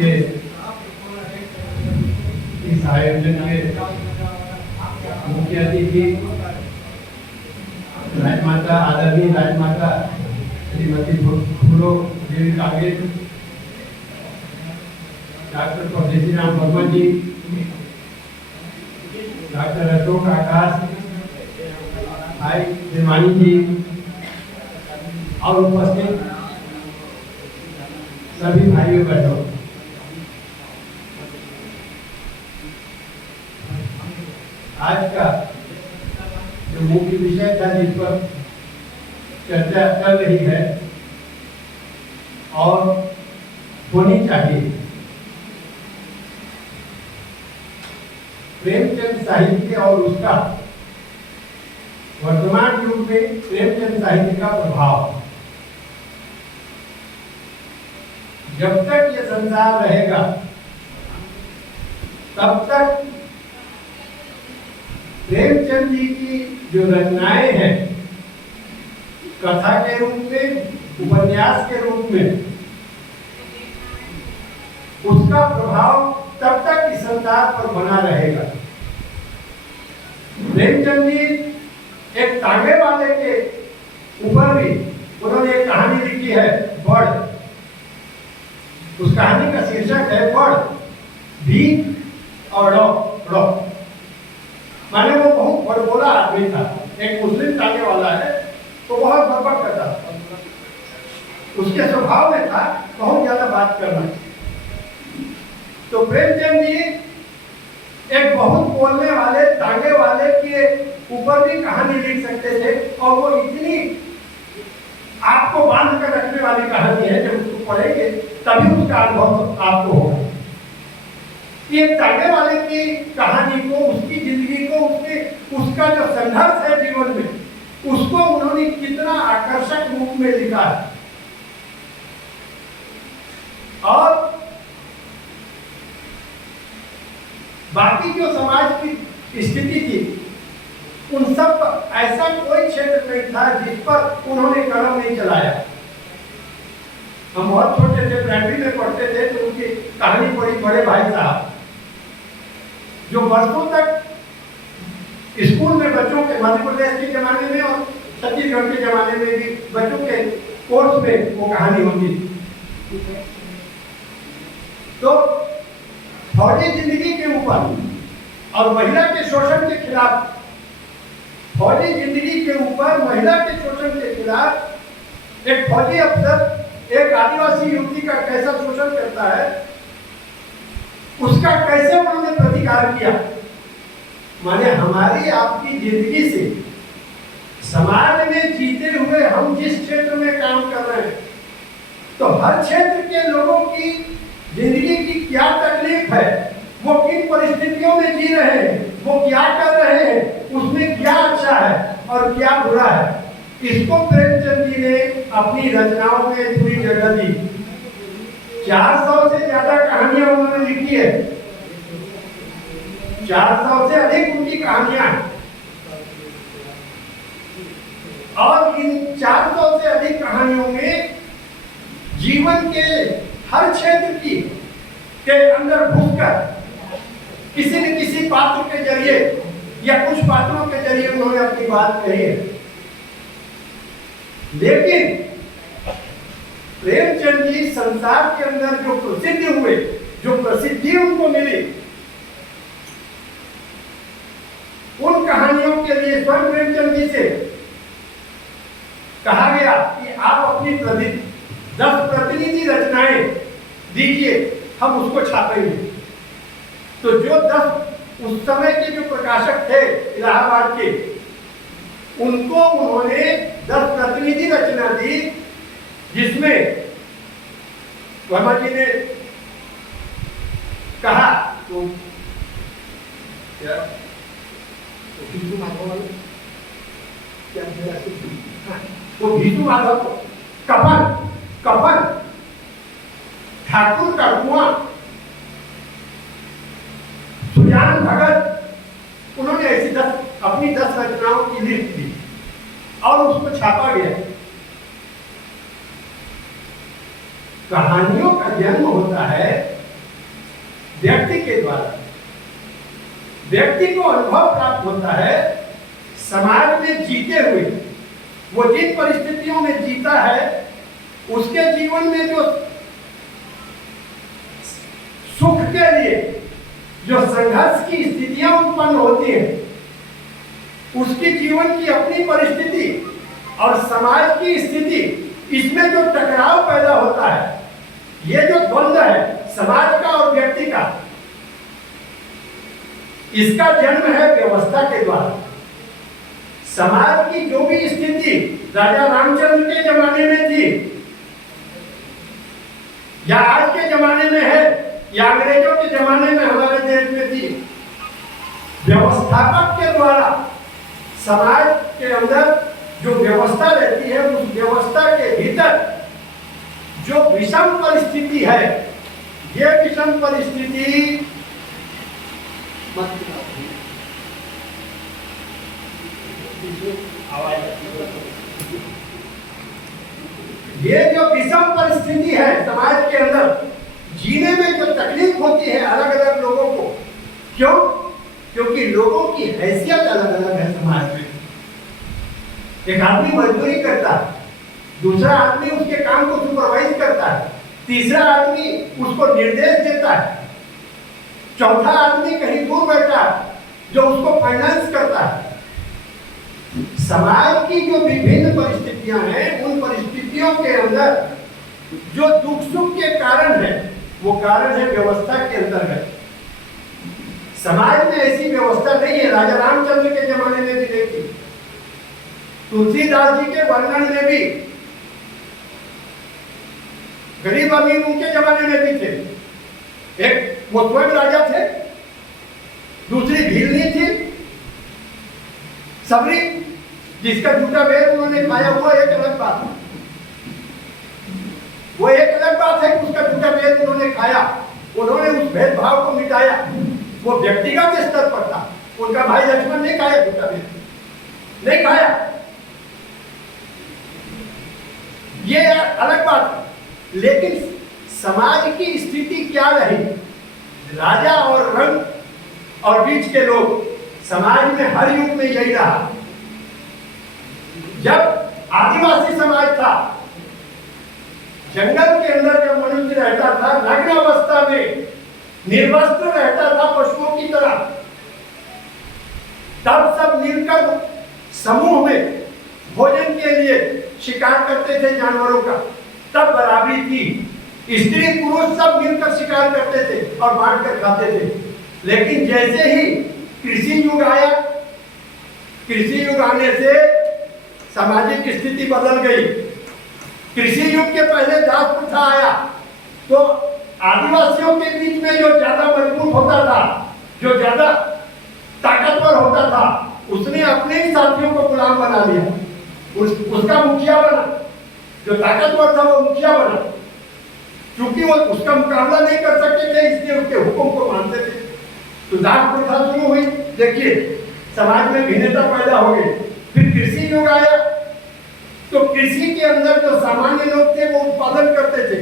के इस आयोजन के मुख्य अतिथि राजमाता आदरणीय राजमाता श्रीमती फूलो देवी कागे, डॉक्टर परदेसी राम वर्मा जी, डॉक्टर अशोक आकाश, भाई देवानी जी और उपस्थित सभी भाइयों बहनों, आज का जो मुख्य विषय था जिस पर चर्चा चल रही है और होनी चाहिए, प्रेमचंद साहित्य और उसका वर्तमान युग में प्रेमचंद साहित्य का प्रभाव। जब तक ये संसार रहेगा तब तक प्रेमचंद जी की जो रचनाएं हैं कथा के रूप में, उपन्यास के रूप में, उसका प्रभाव तब तक इस संसार पर बना रहेगा। प्रेमचंद जी एक तांगे वाले के ऊपर भी उन्होंने एक कहानी लिखी है, बड़। उस कहानी का शीर्षक है बड़, भीख और रो। माने वो बहुत बड़बोला आदमी था, एक मुस्लिम तांगे वाला है, तो बहुत बकबक करता था। उसके स्वभाव में था बहुत ज्यादा बात करना। तो प्रेमचंद जी एक बहुत बोलने वाले तांगे वाले के ऊपर भी कहानी लिख सकते थे, और वो इतनी आपको बांध कर रखने वाली कहानी है, जब उसको पढ़ेंगे तभी उसका अनुभव आपको होगा। ये तांगे वाले की कहानी को, उसकी जिंदगी को, उसका जो संघर्ष है जीवन में, उसको उन्होंने कितना आकर्षक रूप में लिखा है। और बाकी जो समाज की स्थिति थी, उन सब पर ऐसा कोई क्षेत्र नहीं था जिस पर उन्होंने कलम नहीं चलाया। हम बहुत छोटे थे, प्राइमरी में पढ़ते थे, तो उनकी कहानी पढ़ी बड़े भाई साहब, जो वर्षों तक स्कूल में बच्चों के, मध्य प्रदेश के जमाने में और छत्तीसगढ़ के जमाने में भी बच्चों के कोर्स में वो कहानी होती थी। तो फौजी जिंदगी के ऊपर और महिला के शोषण के खिलाफ, फौजी जिंदगी के ऊपर महिला के शोषण के खिलाफ एक फौजी अफसर एक आदिवासी युवती का कैसा शोषण करता है, उसका कैसे उन्होंने प्रतिकार किया। माने हमारी आपकी जिंदगी से समाज में जीते हुए हम जिस क्षेत्र में काम कर रहे हैं, तो हर क्षेत्र के लोगों की जिंदगी की क्या तकलीफ है, वो किन परिस्थितियों में जी रहे हैं, वो क्या कर रहे हैं, उसमें क्या अच्छा है और क्या बुरा है, इसको प्रेमचंद जी ने अपनी रचनाओं में पूरी जगह दी। 400 से ज्यादा कहानियां उन्होंने लिखी है, 400 से अधिक उनकी कहानियां हैं। और इन 400 से अधिक कहानियों में जीवन के हर क्षेत्र की के अंदर घुसकर किसी न किसी पात्र के जरिए या कुछ पात्रों के जरिए उन्होंने अपनी बात कही है। लेकिन प्रेमचंद जी संसार के अंदर जो प्रसिद्ध हुए, जो प्रसिद्धि उनको मिली, उन कहानियों के लिए स्वयं प्रेमचंद जी से कहा गया कि आप अपनी 10 प्रतिनिधि रचनाएं दीजिए, हम उसको छापेंगे। तो जो 10 उस समय के जो प्रकाशक थे इलाहाबाद के, उनको उन्होंने 10 प्रतिनिधि रचना दी, जिसमें वर्मा जी ने कहा तो क्या भीष्म माधव क्या वो भीष्म माधव कपन ठाकुर कड़कुआ, सुजान भगत, उन्होंने ऐसी अपनी 10 रचनाओं की लिस्ट दी और उसको छापा गया। कहानियों का जन्म होता है व्यक्ति के द्वारा व्यक्ति को अनुभव प्राप्त होता है समाज में जीते हुए। वो जिन परिस्थितियों में जीता है उसके जीवन में जो सुख के लिए जो संघर्ष की स्थितियां उत्पन्न होती हैं, उसकी जीवन की अपनी परिस्थिति और समाज की स्थिति, इसमें जो टकराव पैदा होता है, ये जो द्वंद्व है समाज का और व्यक्ति का, इसका जन्म है व्यवस्था के द्वारा। समाज की जो भी स्थिति राजा रामचंद्र के जमाने में थी या आज के जमाने में है या अंग्रेजों के जमाने में हमारे देश में थी, व्यवस्थापक के द्वारा समाज के अंदर जो व्यवस्था रहती है, उस व्यवस्था के भीतर जो विषम परिस्थिति है, ये विषम परिस्थिति ये जो विषम परिस्थिति है समाज के अंदर, जीने में जो तकलीफ होती है अलग अलग लोगों को, क्यों? क्योंकि लोगों की हैसियत अलग अलग है समाज में। एक आदमी मजदूरी करता है, दूसरा आदमी उसके काम को सुपरवाइज करता है, तीसरा आदमी उसको निर्देश देता है, चौथा आदमी कहीं दूर बैठा है जो उसको फाइनेंस करता है। समाज की जो विभिन्न परिस्थितियां हैं, उन परिस्थितियों के अंदर जो दुख सुख के कारण है, वो कारण है व्यवस्था के अंतर्गत। समाज में ऐसी व्यवस्था नहीं है, राजा रामचंद्र के जमाने में भी नहीं थी, तुलसीदास जी के वर्णन में भी, गरीब अमीर उनके जमाने में भी थे। एक वो स्वयं राजा थे, दूसरी भीलनी थी, सबरी जिसका जूता बेर उन्होंने खाया, वो एक अलग बात है। वो एक अलग बात है कि उसका जूता बेर उन्होंने खाया, उन्होंने उस भेदभाव को मिटाया, वो व्यक्तिगत स्तर पर था। उनका भाई लक्ष्मण नहीं खाया जूता बेर, नहीं खाया, ये अलग बात है। लेकिन समाज की स्थिति क्या रही, राजा और रंग और बीच के लोग, समाज में हर युग में यही रहा। जब आदिवासी समाज था, जंगल के अंदर जब मनुष्य रहता था, नग्न अवस्था में निर्वस्त्र रहता था पशुओं की तरह, तब सब मिलकर समूह में भोजन के लिए शिकार करते थे जानवरों का, तब बराबरी थी। स्त्री पुरुष सब मिलकर शिकार करते थे और बांटकर खाते थे। लेकिन जैसे ही कृषि युग आया, कृषि युग आने से सामाजिक स्थिति बदल गई। कृषि युग के पहले दास प्रथा आया, तो आदिवासियों के बीच में जो ज्यादा मजबूत होता था, जो ज्यादा ताकतवर होता था, उसने अपने ही साथियों को गुलाम बना लिया, उसका मुखिया बना। जो ताकतवर था वो मुखिया बना, क्योंकि वो उसका मुकाबला नहीं कर सकते थे, इसलिए उसके हुक्म को मानते थे। तो दास प्रथा शुरू हुई, देखिए समाज में भिन्नता पैदा हो गई। फिर कृषि युग आया, तो कृषि के अंदर जो सामान्य लोग थे वो उत्पादन करते थे,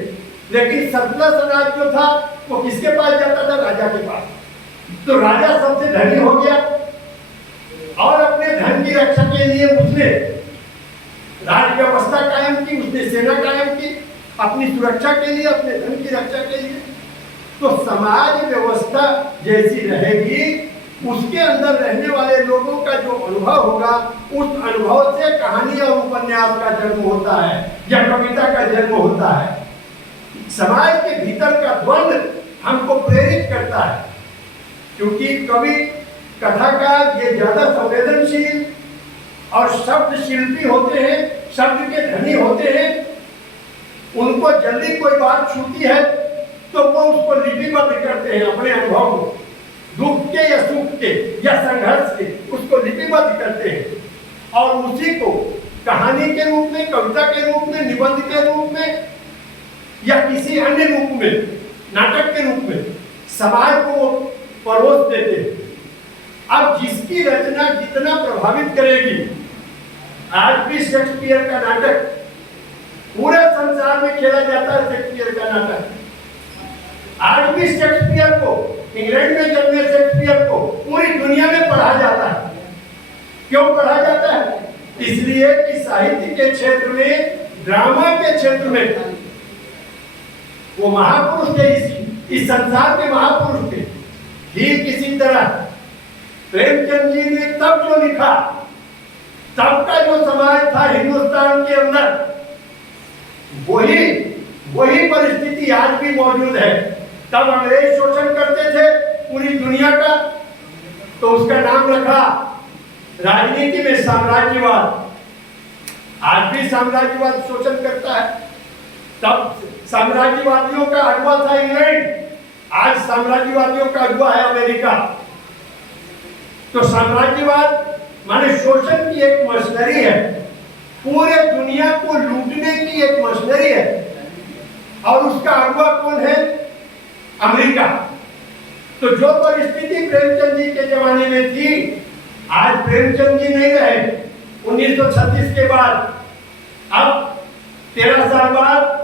लेकिन सरप्लस अनाज जो था वो किसके पास जाता था? राजा के पास। तो राजा सबसे धनी हो गया और अपने धन की रक्षा के लिए उसने राज व्यवस्था कायम की, उसने सेना कायम की अपनी सुरक्षा के लिए, अपने धन की रक्षा के लिए। तो समाज व्यवस्था जैसी रहेगी, उसके अंदर रहने वाले लोगों का जो अनुभव होगा, उस अनुभव से कहानी और उपन्यास का जन्म होता है या कविता का जन्म होता है। समाज के भीतर का द्वंद्व हमको प्रेरित करता है, क्योंकि कवि कथाकार ये ज्यादा संवेदनशील और शब्द शिल्पी होते हैं, शब्द के धनी होते हैं। उनको जल्दी कोई बात छूती है तो वो उसको लिपिबद्ध करते हैं, अपने अनुभव को, दुख के या सुख के या संघर्ष के, उसको लिपिबद्ध करते हैं और उसी को कहानी के रूप में, कविता के रूप में, निबंध के रूप में या किसी अन्य रूप में, नाटक के रूप में समाज को परोस देते हैं। अब जिसकी रचना जितना प्रभावित करेगी, आज भी शेक्सपियर का नाटक पूरे संसार में खेला जाता है। शेक्सपियर का नाटक आज भी शेक्सपियर को, इंग्लैंड में जन्मे शेक्सपियर को पूरी दुनिया में पढ़ा जाता है। क्यों पढ़ा जाता है? इसलिए कि साहित्य के क्षेत्र में, ड्रामा के क्षेत्र में वो महापुरुष थे, इस संसार के महापुरुष थे। ठीक इसी तरह प्रेमचंद जी ने तब जो लिखा, तब का जो समाज था हिंदुस्तान के अंदर, वही परिस्थिति आज भी मौजूद है। तब अंग्रेज शोषण करते थे पूरी दुनिया का, तो उसका नाम रखा राजनीति में साम्राज्यवाद। आज भी साम्राज्यवाद शोषण करता है। तब साम्राज्यवादियों का अगुवा था इंग्लैंड, आज साम्राज्यवादियों का अगुवा है अमेरिका। तो साम्राज्यवाद माने शोषण की एक मशीनरी है, पूरे दुनिया को लूटने की एक मशीनरी है। और उसका अगुवा कौन है? अमेरिका। तो जो परिस्थिति प्रेमचंद जी के जमाने में थी, आज प्रेमचंद जी नहीं रहे। 1936 के बाद, अब 13 साल बाद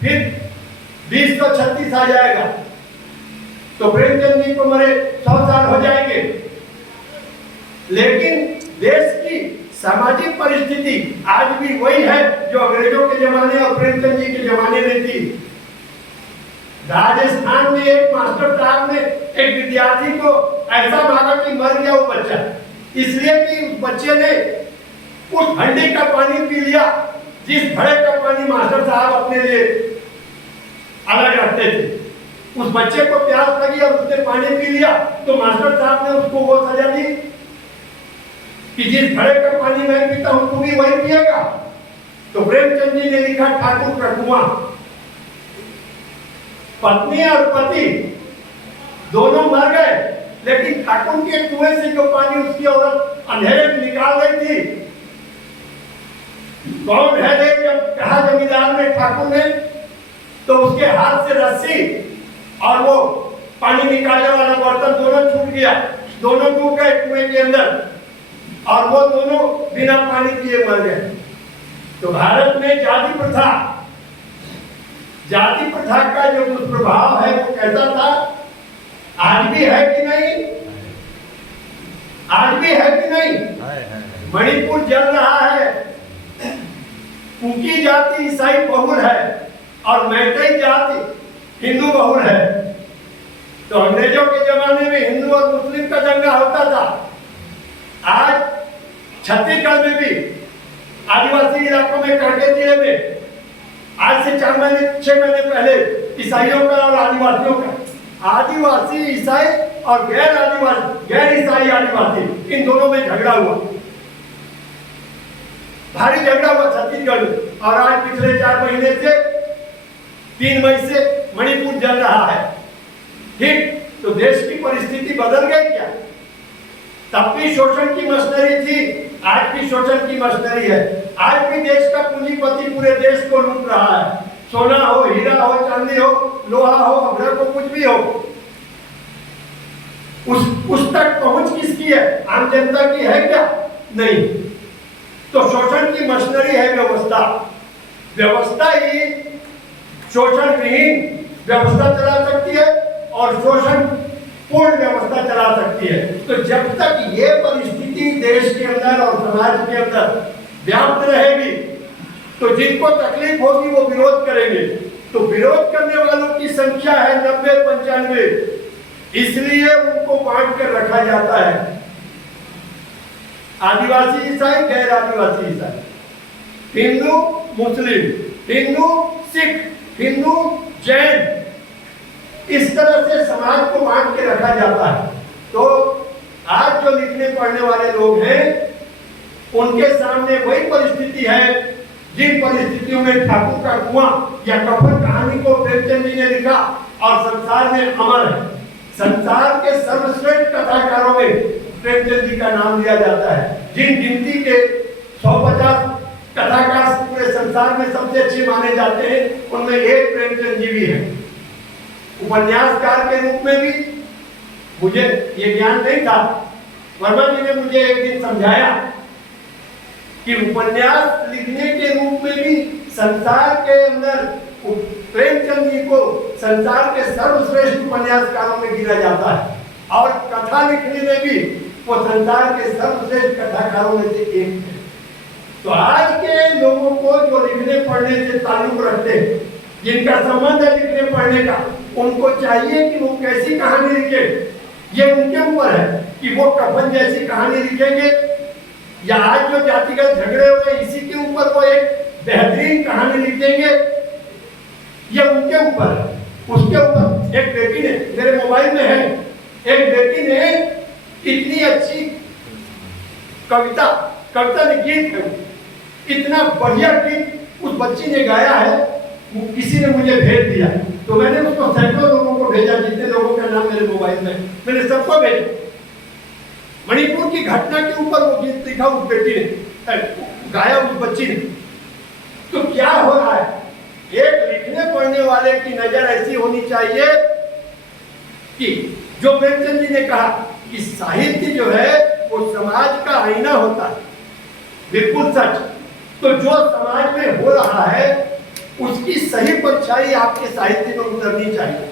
फिर 2036 आ जाएगा, तो प्रेमचंद जी को मरे 100 साल हो जाएंगे। लेकिन देश की सामाजिक परिस्थिति आज भी वही है जो अंग्रेजों के जमाने और प्रेमचंद जी के जमाने में थी। राजस्थान में एक मास्टर साहब ने एक विद्यार्थी को ऐसा मारा कि मर गया वो बच्चा, इसलिए कि उस बच्चे ने उस हंडी का पानी पी लिया जिस घड़े का पानी मास्टर साहब अपने लिए अलग रखते थे। उस बच्चे को प्यास लगी और उसने पानी पी लिया, तो मास्टर साहब ने उसको वो सजा दी कि जिस घड़े का पानी मैं पीता हूं तू भी वही पिएगा। तो प्रेमचंद जी ने लिखा ठाकुर का कुआं। पत्नी और पति दोनों मर गए, लेकिन ठाकुर के कुएं से जो पानी उसकी औरत अंधेरे में निकाल रही थी, कौन है रे? जब कहा जमींदार ने ठाकुर ने, तो उसके हाथ से रस्सी और वो पानी निकालने वाला बर्तन दोनों छूट गया, दोनों डूब गए कुएं के अंदर और वो दोनों बिना पानी पिए मर गए। तो भारत में जाति प्रथा का जो दुष्प्रभाव है वो कैसा था? आज भी है कि नहीं? आज भी है कि नहीं? मणिपुर जल रहा है। कुकी जाति ईसाई बहुल है और मैतेई जाति हिंदू बहुल है। तो अंग्रेजों के जमाने में हिंदू और मुस्लिम का दंगा होता था। आज छत्तीसगढ़ में भी आदिवासी इलाकों में, कांकेर जिले में आज से 6 महीने पहले ईसाइयों का और आदिवासियों का, आदिवासी ईसाई और गैर ईसाई आदिवासी, इन दोनों में झगड़ा हुआ, भारी झगड़ा हुआ छत्तीसगढ़ में। और आज पिछले 4 महीने से 3 मई से मणिपुर जल रहा है। ठीक, तो देश की परिस्थिति बदल गई क्या? तब भी शोषण की मशीनरी थी, आज भी शोषण की मशीनरी है। आज भी देश का पूंजीपति पूरे देश को लूट रहा है। सोना हो, हीरा हो, चांदी हो, लोहा हो, अभ्रक हो, कुछ भी हो, उस तक पहुंच किसकी है? आम जनता की है क्या? नहीं। तो शोषण की मशीनरी है व्यवस्था। व्यवस्था ही शोषण विहीन व्यवस्था चला सकती है और शोषण पूर्ण व्यवस्था चला सकती है। तो जब तक ये परिस्थिति देश के अंदर और समाज के अंदर व्याप्त रहेगी, तो जिनको तकलीफ होगी वो विरोध करेंगे। तो विरोध करने वालों की संख्या है 90-95, इसलिए उनको बांट कर रखा जाता है। आदिवासी ईसाई, गैर आदिवासी ईसाई, हिंदू मुस्लिम, हिंदू सिख, हिंदू जैन, इस तरह से समाज को बांट के रखा जाता है। तो आज जो लिखने पढ़ने वाले लोग हैं, उनके सामने वही परिस्थिति है जिन परिस्थितियों में ठाकुर का कुआं या कफन कहानी को प्रेमचंद जी ने लिखा और संसार में अमर है। संसार के सर्वश्रेष्ठ कथाकारों में प्रेमचंद जी का नाम लिया जाता है। जिन गिनती के 150 कथाकार पूरे संसार में सबसे अच्छे माने जाते हैं, उनमें एक प्रेमचंद जी भी है। उपन्यासकार के रूप में भी मुझे ये ज्ञान नहीं था। वर्मा जी ने मुझे एक दिन समझाया कि उपन्यास लिखने के रूप में भी संसार के अंदर प्रेमचंद जी को संसार के सर्वश्रेष्ठ उपन्यासकारों में गिना जाता है और कथा लिखने में भी वो संसार के सर्वश्रेष्ठ कथाकारों में से एक है। तो आज के लोगों को जो लिखने पढ़ने से ताल्लुक रखते हैं, जिनका संबंध है लिखने पढ़ने का, उनको चाहिए कि वो कैसी कहानी लिखे। ये उनके ऊपर है कि वो कफन जैसी कहानी लिखेंगे या आज जो जातिगत झगड़े हुए इसी के ऊपर वो एक बेहतरीन कहानी लिखेंगे, ये उनके ऊपर है। उसके ऊपर एक बेटी ने, मेरे मोबाइल में है, एक बेटी ने इतनी अच्छी कविता ने गीत है, इतना बढ़िया गीत उस बच्ची ने गाया है, किसी ने मुझे भेज दिया, तो मैंने उसको सैकड़ों लोगों को भेजा, जितने लोगों का नाम मेरे मोबाइल में, मैंने सबको भेजा। मणिपुर की घटना के ऊपर वो गीत लिखा उस बेटी ने, गाया उस बच्ची ने। तो क्या हो रहा है, एक लिखने पढ़ने वाले की नजर ऐसी होनी चाहिए कि जो प्रेमचंद जी ने कहा कि साहित्य जो है वो समाज का आईना होता है, बिल्कुल सच। तो जो समाज में हो रहा है उसकी सही परछाई आपके साहित्य में उतरनी चाहिए।